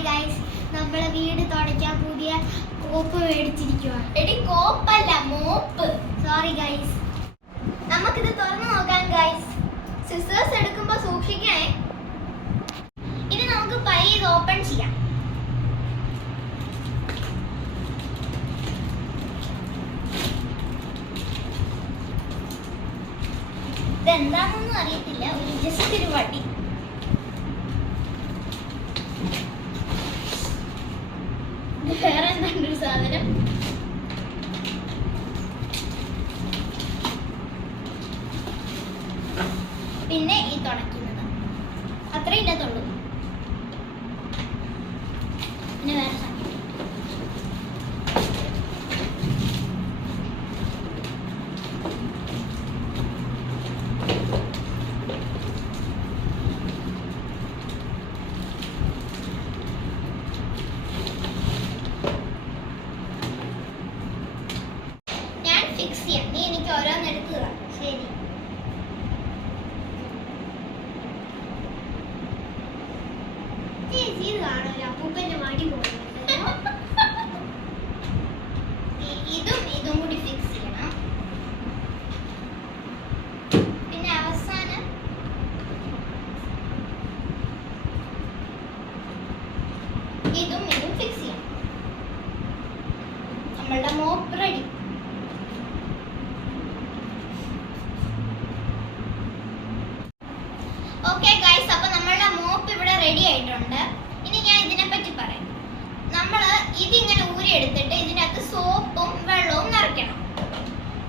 Hi guys, നമ്മളെ വീട് തുടയ്ക്കാൻ പുതിയ കോപ്പ് മേടിച്ചിരിക്കുവാണ്. എടി കോപ്പല്ല, മോപ്പ്. Sorry guys. നമുക്കിത് തുറന്നു നോക്കാം ഗൈസ്. സിസേഴ്സ് എടുക്കുമ്പോൾ സൂക്ഷിക്കണേ. ഇനി നമുക്ക് പയ്യെ ഇത് ഓപ്പൺ ചെയ്യാം. ഇതെന്താണെന്നൊന്നും അറിയത്തില്ല, ഒരു ജസ്റ്റ് ഒരു വടി. വേറെ എന്താണ് ഒരു സാധനം? പിന്നെ ഈ തുടയ്ക്കുന്നത് അത്ര ഇല്ലത്തുള്ളൂ. പിന്നെ വേറെ സാധനം ഫിക്സ് ചെയ്യാം. നീ എനിക്ക് ഓരോന്ന് എടുക്കുക. ശരി. ചേച്ചി ഇത് കാണൂല, അപ്പൂപ്പന്റെ മടി പോകുന്നുണ്ട്. ഇതും കൂടി ഫിക്സ് ചെയ്യണം. പിന്നെ അവസാനം ഇതും ഫിക്സ് ചെയ്യണം. നമ്മളുടെ മോപ്പ് റെഡി. ഓക്കെ ഗൈസ്, അപ്പൊ നമ്മളുടെ മോപ്പ് ഇവിടെ റെഡി ആയിട്ടുണ്ട്. ഇനി ഞാൻ ഇതിനെ പറ്റി പറയാം. നമ്മൾ ഇതിങ്ങനെ ഊരി എടുത്തിട്ട് ഇതിനകത്ത് സോപ്പും വെള്ളവും നിറയ്ക്കണം.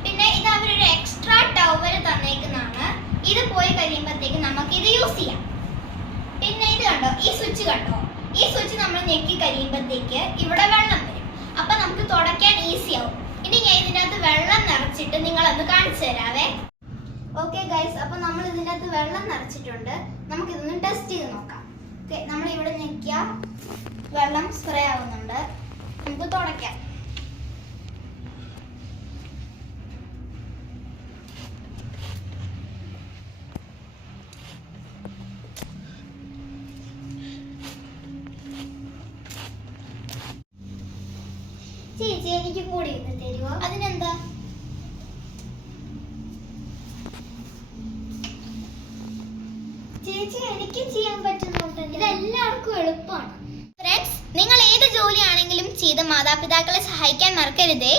പിന്നെ ഇത് അവരൊരു എക്സ്ട്രാ ടവൽ തന്നേക്കുന്നതാണ്. ഇത് പോയി കഴിയുമ്പോഴത്തേക്ക് നമുക്ക് ഇത് യൂസ് ചെയ്യാം. പിന്നെ ഇത് കണ്ടോ, ഈ സ്വിച്ച് കണ്ടോ, ഈ സ്വിച്ച് നമ്മൾ ഞെക്കി കഴിയുമ്പോഴത്തേക്ക് ഇവിടെ വെള്ളം വരും. അപ്പൊ നമുക്ക് തുടയ്ക്കാൻ ഈസി ആവും. ഇനി ഞാൻ ഇതിനകത്ത് വെള്ളം നിറച്ചിട്ട് നിങ്ങളൊന്ന് കാണിച്ചു തരാവേ. ഓക്കെ ഗൈസ്, അപ്പൊ നമ്മൾ ഇതിനകത്ത് വെള്ളം നിറച്ചിട്ടുണ്ട്. നമുക്ക് ഇതൊന്ന് ടെസ്റ്റ് ചെയ്ത് നോക്കാം. നമ്മൾ ഇവിടെ ഞെക്കിയ വെള്ളം സ്പ്രേ ആവുന്നുണ്ട്. നമുക്ക് തുടയ്ക്കാം. ചേച്ചി എനിക്ക് കൂടി ഇന്ന് തരുമോ? അതിനെന്താ? ചേച്ചി എനിക്ക് ചെയ്യാൻ പറ്റുന്നുണ്ട്. ഇതെല്ലാവർക്കും എളുപ്പമാണ്. ഫ്രണ്ട്സ്, നിങ്ങൾ ഏത് ജോലിയാണെങ്കിലും ചെയ്ത് മാതാപിതാക്കളെ സഹായിക്കാൻ മറക്കരുതേ.